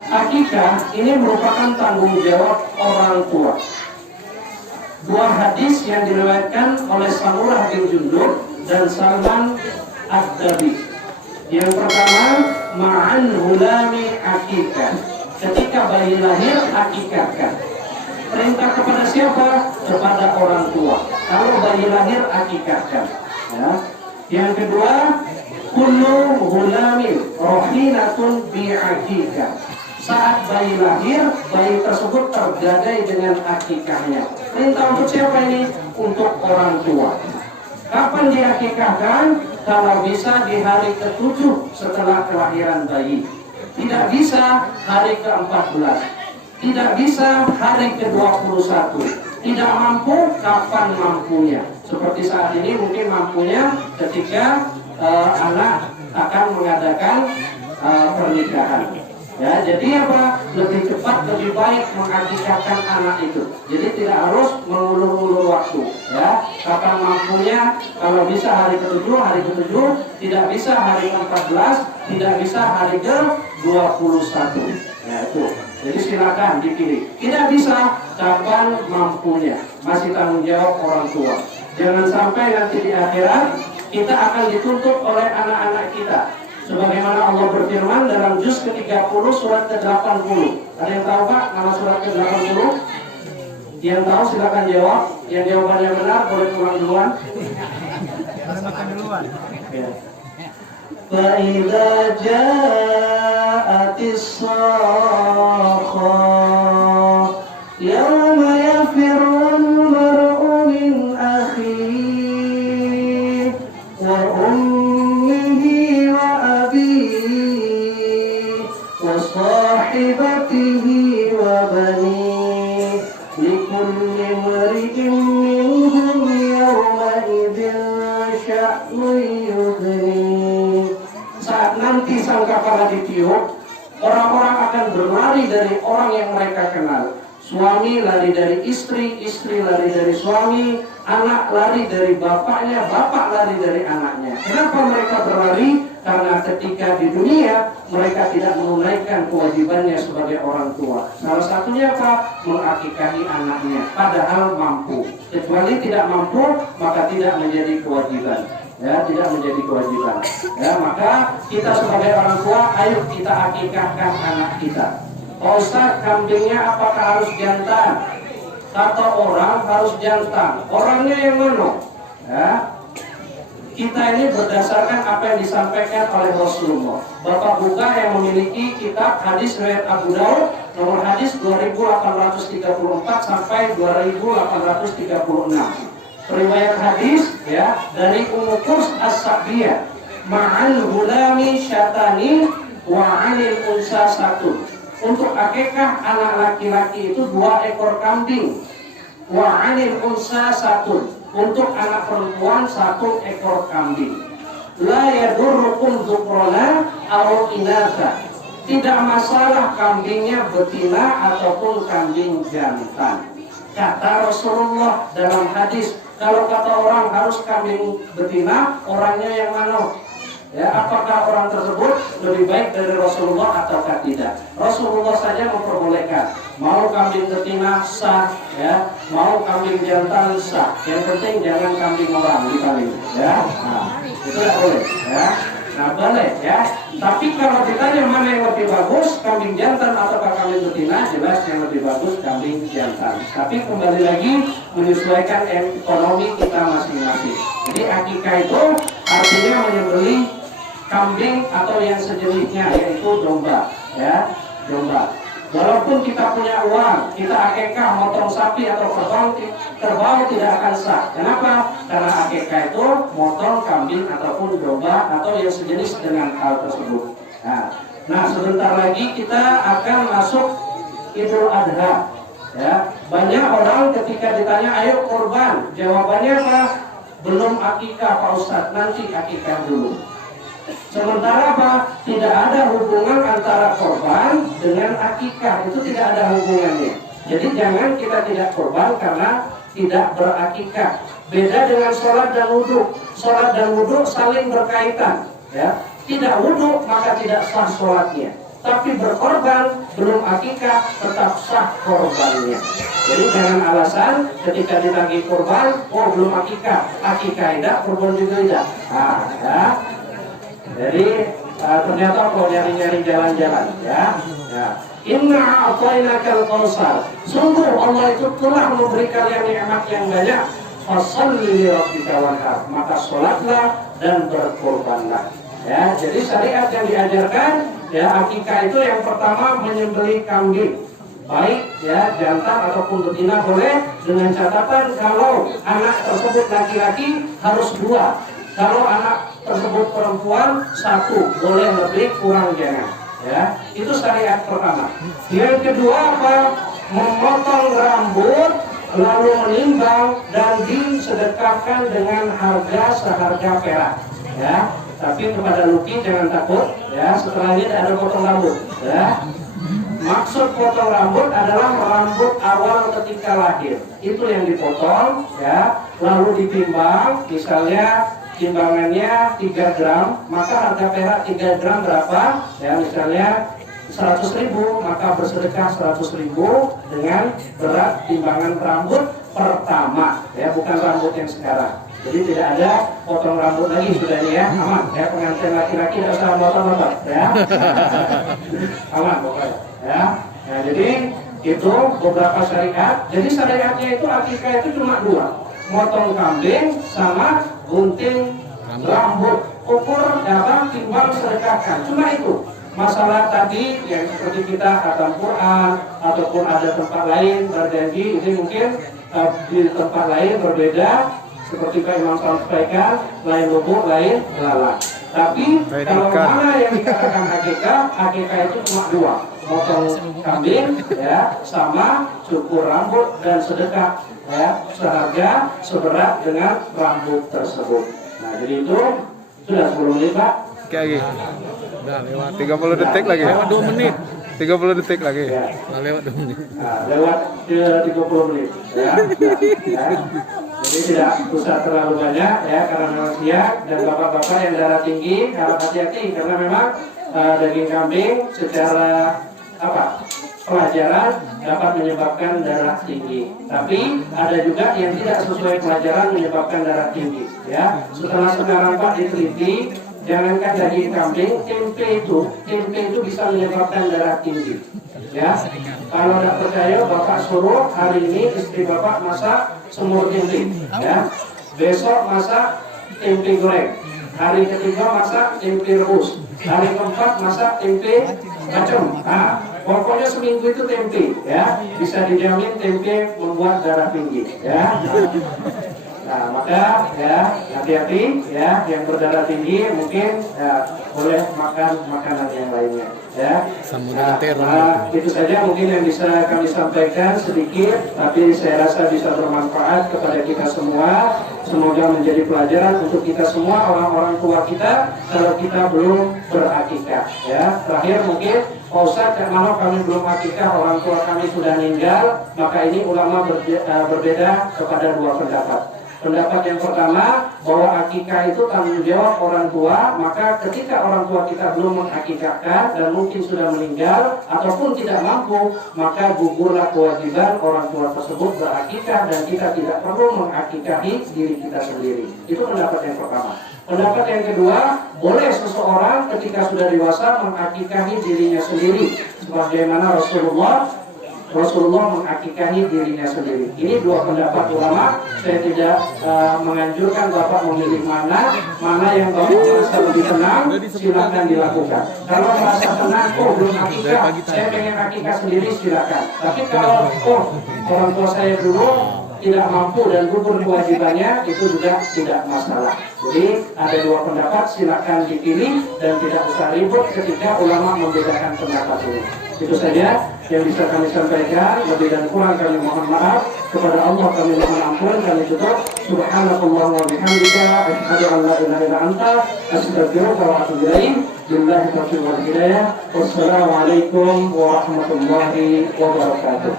Akikah ini merupakan tanggung jawab orang tua. Dua hadis yang diriwayatkan oleh Samurah bin Jundub dan Salman Ad-Dabi. Yang pertama, ma'an hulami akikah. Ketika bayi lahir, akikahkan. Perintah kepada siapa? Kepada orang tua. Kalau bayi lahir, akikahkan. Ya. Yang kedua, kullu hulamin rohinatun bi'akikah. Saat bayi lahir, bayi tersebut tergadai dengan akikahnya. Perintah untuk siapa ini? Untuk orang tua. Kapan diakikahkan? Kalau bisa di hari ke-7 setelah kelahiran bayi. Tidak bisa hari ke-14. Tidak bisa hari ke-21. Tidak mampu, kapan mampunya? Seperti saat ini mungkin mampunya ketika anak akan mengadakan pernikahan. Ya, jadi apa? Lebih cepat, lebih baik mengakikahkan anak itu. Jadi tidak harus mengulur-ulur waktu. Ya, kapan mampunya? Kalau bisa hari ke-7, hari ke-7. Tidak bisa hari ke-14, tidak bisa hari ke-21. Ya, itu. Jadi silakan dipilih. Tidak bisa, kapan mampunya? Masih tanggung jawab orang tua. Jangan sampai nanti di akhirat kita akan dituntut oleh anak-anak kita. Sebagaimana Allah berfirman dalam juz ke-30 surat ke-80. Ada yang tahu Pak nama surat ke-80? Yang tahu silakan jawab. Yang jawabannya benar boleh pulang duluan. Boleh makan duluan. Fa idza ja'atis sakhah yawma yafirrul mar'u min akhihi wa ummihi wa abihi wa sahibatihi wa banihi likulli imri'in minhum yawma idzin sya'nun yughnihi. Saat nanti sangkakala ditiup, orang-orang akan berlari dari orang yang mereka kenal. Suami lari dari istri, istri lari dari suami, anak lari dari bapaknya, bapak lari dari anaknya. Kenapa mereka berlari? Karena ketika di dunia mereka tidak menunaikan kewajibannya sebagai orang tua. Salah satunya apa? Mengakikahi anaknya, padahal mampu. Kecuali tidak mampu, maka tidak menjadi kewajiban. Ya, tidak menjadi kewajiban. Ya, maka kita sebagai orang tua, ayo kita akikahkan anak kita. Pak Ustaz, kambingnya apakah harus jantan? Kata orang harus jantan. Orangnya yang mana? Ya. Kita ini berdasarkan apa yang disampaikan oleh Rasulullah. Bapak buka yang memiliki kitab hadis riwayat Abu Daud nomor hadis 2834 sampai 2836. Riwayat hadis ya dari Ummu Qurs As-Sa'diyah, ma'al hulami syatani wa 'anil unsa satun. Untuk akikah anak laki-laki itu 2 ekor kambing. Wa 'anil unsa satun. Untuk anak perempuan 1 ekor kambing. La yadurrukum dzukrana aw inatha. Tidak masalah kambingnya betina ataupun kambing jantan. Kata Rasulullah dalam hadis, kalau kata orang harus kambing betina, orangnya yang mana? Ya, apakah orang tersebut lebih baik dari Rasulullah ataukah tidak? Rasulullah saja memperbolehkan. Mau kambing betina sah, ya, mau kambing jantan sah. Yang penting jangan kambing orang dikali, ya. Nah, itu tidak boleh, ya. Nah, boleh, ya. Tapi kalau ditanya mana yang lebih bagus, kambing jantan ataukah kambing betina, jelas yang lebih bagus kambing jantan. Tapi kembali lagi menyesuaikan ekonomi kita masing-masing. Jadi akikah itu artinya menyembelih kambing atau yang sejenisnya, yaitu domba, ya, domba. Walaupun kita punya uang, kita akikah motong sapi atau kerbau tidak akan sah. Kenapa? Karena akikah itu motong kambing ataupun domba atau yang sejenis dengan hal tersebut. Nah, sebentar lagi kita akan masuk Idul Adha. Ya, banyak orang ketika ditanya, ayo kurban, jawabannya apa? Belum akikah Pak Ustadz, nanti akikah dulu. Sementara apa? Tidak ada hubungan antara korban dengan akikah. Itu tidak ada hubungannya. Jadi jangan kita tidak korban karena tidak berakikah. Beda dengan sholat dan wudhu. Sholat dan wudhu saling berkaitan. Ya. Tidak wudhu maka tidak sah sholatnya. Tapi berkorban akikah tetap sah korbannya. Jadi jangan alasan ketika ditagih korban, oh belum akikah tidak, korban juga tidak. Nah, ya. Jadi ternyata kok nyari-nyari jalan-jalan, ya. Inna a'tainakal kautsar. Sungguh Allah itu telah memberi kalian nikmat yang banyak. Fasholli li rabbika wanhar. Maka sholatlah dan berkorbanlah. Ya, jadi syariat yang diajarkan, ya, akikah itu yang pertama menyembelih kambing, baik ya jantan ataupun betina boleh, dengan catatan kalau anak tersebut laki-laki harus 2, kalau anak tersebut perempuan 1, boleh lebih kurang jangan. Ya, itu syariat pertama. Yang kedua apa? Memotong rambut lalu menimbang dan disedekahkan dengan harga seharga perak. Ya, tapi kepada Luki jangan takut. Ya, setelah ini ada potong rambut. Ya, maksud potong rambut adalah rambut awal ketika lahir. Itu yang dipotong. Ya, lalu ditimbang. Misalnya timbangannya 3 gram, maka harga perak 3 gram berapa? Ya, misalnya 100.000, maka bersedekah 100.000 dengan berat timbangan rambut pertama, ya, bukan rambut yang sekarang. Jadi tidak ada potong rambut lagi sudah ini, ya, aman. Ya, pengantin laki-laki tidak usah potong-potong, ya, aman pokoknya. Ya, nah, jadi itu beberapa syariat. Jadi syariatnya itu akikah itu cuma 2, motong kambing sama gunting rambut, ukur dapat timbang sedekahkan, cuma itu. Masalah tadi yang seperti kita khatam Quran ataupun ada tempat lain berjanji, ini mungkin di tempat lain berbeda, seperti Pak Imam sampaikan, lain lubuk, lain lalat. Tapi kalau mana yang dikatakan akikah itu cuma 2, motong kambing, ya, sama cukur rambut dan sedekah, ya, seharga seberat dengan rambut tersebut. Nah, jadi itu sudah 10 menit, Pak. Oke, lagi. Udah lewat 30 detik lagi. Lewat 2 menit. 30 detik lagi. Ya. Nah, lewat 2 menit. Nah, lewat 30 menit. Ya. Ya. Jadi tidak usah terlalu banyak, ya, karena memang siang. Dan bapak-bapak yang darah tinggi harap hati-hati karena memang daging kambing secara pelajaran dapat menyebabkan darah tinggi. Tapi ada juga yang tidak sesuai pelajaran menyebabkan darah tinggi. Ya, setelah sekarang Pak diteliti, jangankan daging kambing, tempe itu bisa menyebabkan darah tinggi. Ya, kalau tidak percaya Bapak suruh hari ini istri Bapak masak semur tempe. Ya, besok masak tempe goreng. Hari ketiga masak tempe rebus. Hari keempat masak tempe bacem. Nah, pokoknya seminggu itu tempe, ya, bisa dijamin tempe membuat darah tinggi, ya. Nah, maka ya hati-hati, ya, yang berdarah tinggi mungkin ya, boleh makan makanan yang lainnya, ya. Nah, itu saja mungkin yang bisa kami sampaikan sedikit, tapi saya rasa bisa bermanfaat kepada kita semua. Semoga menjadi pelajaran untuk kita semua, orang-orang tua kita, kalau kita belum berakikah, ya. Terakhir mungkin, Pak Ustadz, kalau kami belum akikah, orang tua kami sudah meninggal, maka ini ulama berbeda kepada 2 pendapat. Pendapat yang pertama, bahwa akikah itu tanggung jawab orang tua, maka ketika orang tua kita belum mengakikahkan dan mungkin sudah meninggal ataupun tidak mampu, maka gugurlah kewajiban orang tua tersebut berakikah dan kita tidak perlu mengakikahi diri kita sendiri. Itu pendapat yang pertama. Pendapat yang kedua, boleh seseorang ketika sudah dewasa mengakikahi dirinya sendiri, sebagaimana Rasulullah mengakikahi dirinya sendiri. Ini 2 pendapat ulama. Saya tidak menganjurkan Bapak memilih mana yang Bapak merasa lebih tenang, silakan dilakukan. Kalau merasa tenang, belum akikah, saya pengen akikah sendiri, silakan. Tapi kalau orang tua saya dulu tidak mampu dan gugur kewajibannya, itu juga tidak masalah. Jadi ada 2 pendapat, silakan dipilih dan tidak usah ribut ketika ulama membedakan pendapat ini. Itu saja yang bisa kami sampaikan. Lebih dan kurang kami mohon maaf. Kepada Allah kami mohon ampun. Kami tutup. Subhanallah wa bihamdika asyhadu an la ilaha illa anta astaghfiruka wa atubu ilaik. Billahi taufiq wal hidayah. Wassalamualaikum warahmatullahi wabarakatuh.